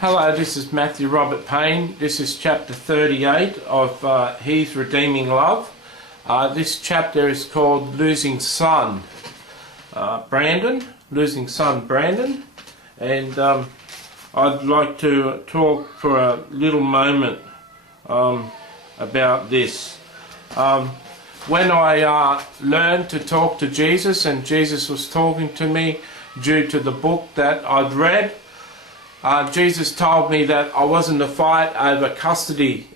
Hello, this is Matthew Robert Payne. This is chapter 38 of His Redeeming Love. This chapter is called Losing Son Brandyn, Losing Son Brandyn. And I'd like to talk for a little moment about this. When I learned to talk to Jesus, and Jesus was talking to me due to the book that I'd read, Jesus told me that I wasn't to fight over custody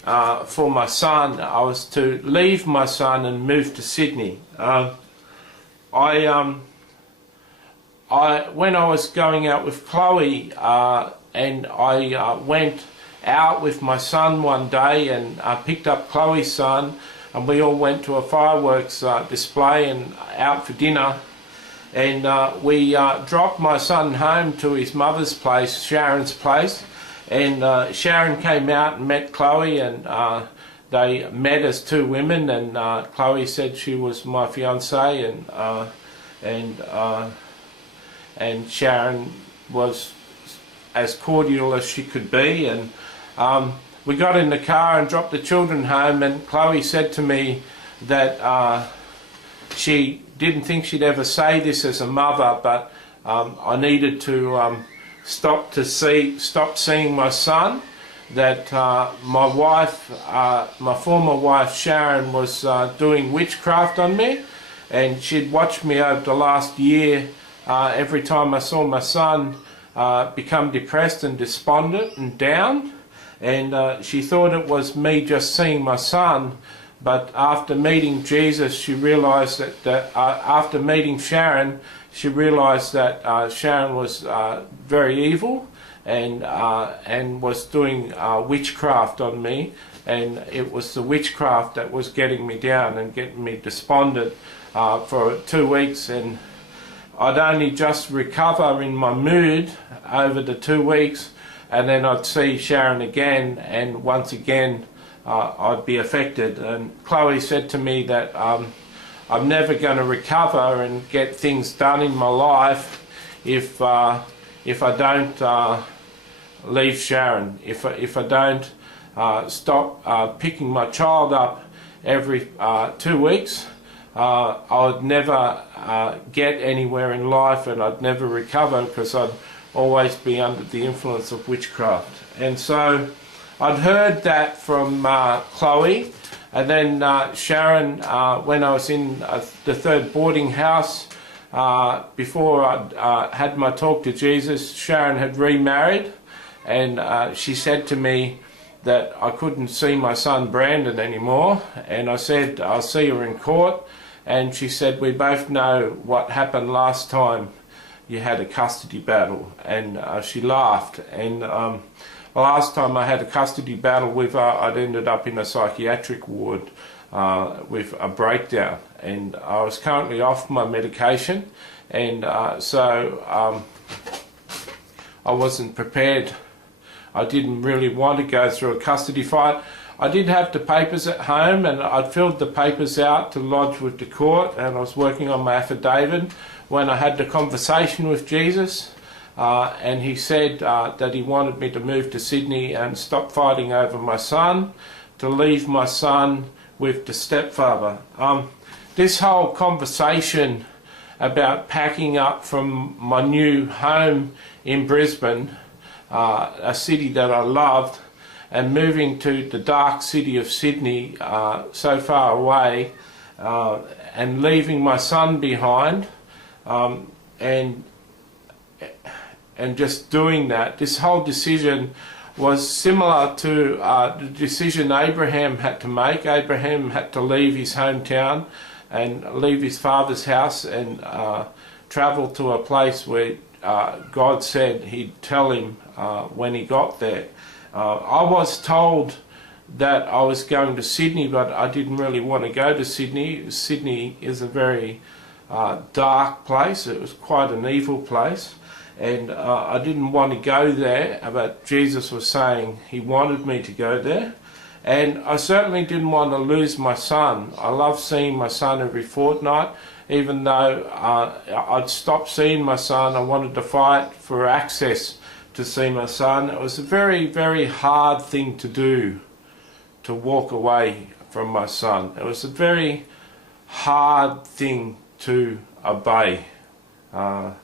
for my son. I was to leave my son and move to Sydney. When I was going out with Chloe, and I went out with my son one day and picked up Chloe's son, and we all went to a fireworks display and out for dinner. And we dropped my son home to his mother's place, Sharon's place, and Sharon came out and met Chloe, and they met as two women, and Chloe said she was my fiancée, and Sharon was as cordial as she could be. And we got in the car and dropped the children home, and Chloe said to me that she didn't think she'd ever say this as a mother, but I needed to stop seeing my son. That my wife, my former wife Sharon, was doing witchcraft on me, and she'd watched me over the last year. Every time I saw my son become depressed and despondent and down, and she thought it was me just seeing my son. But after meeting Jesus, she realised that after meeting Sharon, she realised that Sharon was very evil and was doing witchcraft on me, and it was the witchcraft that was getting me down and getting me despondent for 2 weeks. And I'd only just recover in my mood over the 2 weeks, and then I'd see Sharon again, and once again I'd be affected. And Chloe said to me that I'm never going to recover and get things done in my life if I don't leave Sharon, if I don't stop picking my child up every 2 weeks. I'd never get anywhere in life, and I'd never recover, because I'd always be under the influence of witchcraft. And so I'd heard that from Chloe, and then Sharon, when I was in the third boarding house, before I had my talk to Jesus, Sharon had remarried, and she said to me that I couldn't see my son Brandyn anymore, and I said I'll see her in court, and she said we both know what happened last time you had a custody battle, and she laughed. And last time I had a custody battle with her, I'd ended up in a psychiatric ward with a breakdown, and I was currently off my medication, and so I wasn't prepared. I didn't really want to go through a custody fight. I did have the papers at home, and I'd filled the papers out to lodge with the court, and I was working on my affidavit when I had the conversation with Jesus. And he said that he wanted me to move to Sydney and stop fighting over my son, to leave my son with the stepfather. This whole conversation about packing up from my new home in Brisbane, a city that I loved, and moving to the dark city of Sydney, so far away, and leaving my son behind, and just doing that. This whole decision was similar to the decision Abraham had to make. Abraham had to leave his hometown and leave his father's house and travel to a place where God said he'd tell him when he got there. I was told that I was going to Sydney, but I didn't really want to go to Sydney. Sydney is a very dark place. It was quite an evil place, and I didn't want to go there, but Jesus was saying he wanted me to go there. And I certainly didn't want to lose my son. I love seeing my son every fortnight. Even though I'd stopped seeing my son, I wanted to fight for access to see my son. It was a very, very hard thing to do, to walk away from my son. It was a very hard thing to obey. I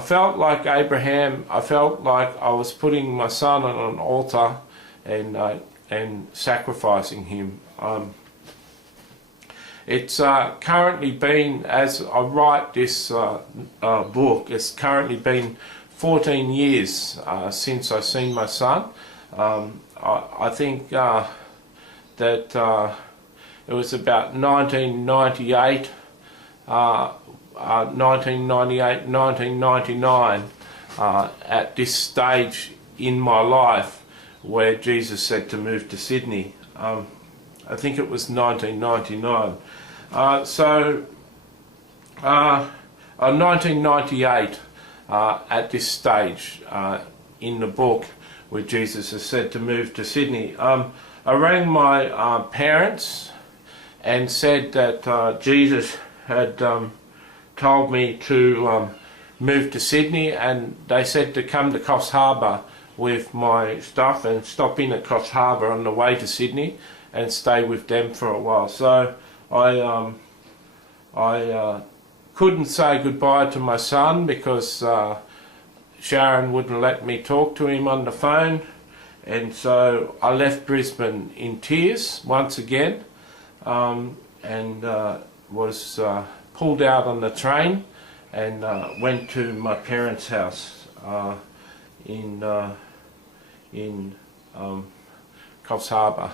felt like Abraham. I felt like I was putting my son on an altar and sacrificing him. It's currently been, as I write this book, it's currently been 14 years since I seen my son. I think that it was about 1998, 1999, at this stage in my life where Jesus said to move to Sydney. I think it was 1999. 1998, at this stage in the book where Jesus has said to move to Sydney. I rang my parents and said that Jesus had told me to move to Sydney, and they said to come to Coffs Harbour with my stuff and stop in at Coffs Harbour on the way to Sydney and stay with them for a while. So I couldn't say goodbye to my son because Sharon wouldn't let me talk to him on the phone, and so I left Brisbane in tears once again, and was pulled out on the train and went to my parents' house in Coffs Harbour.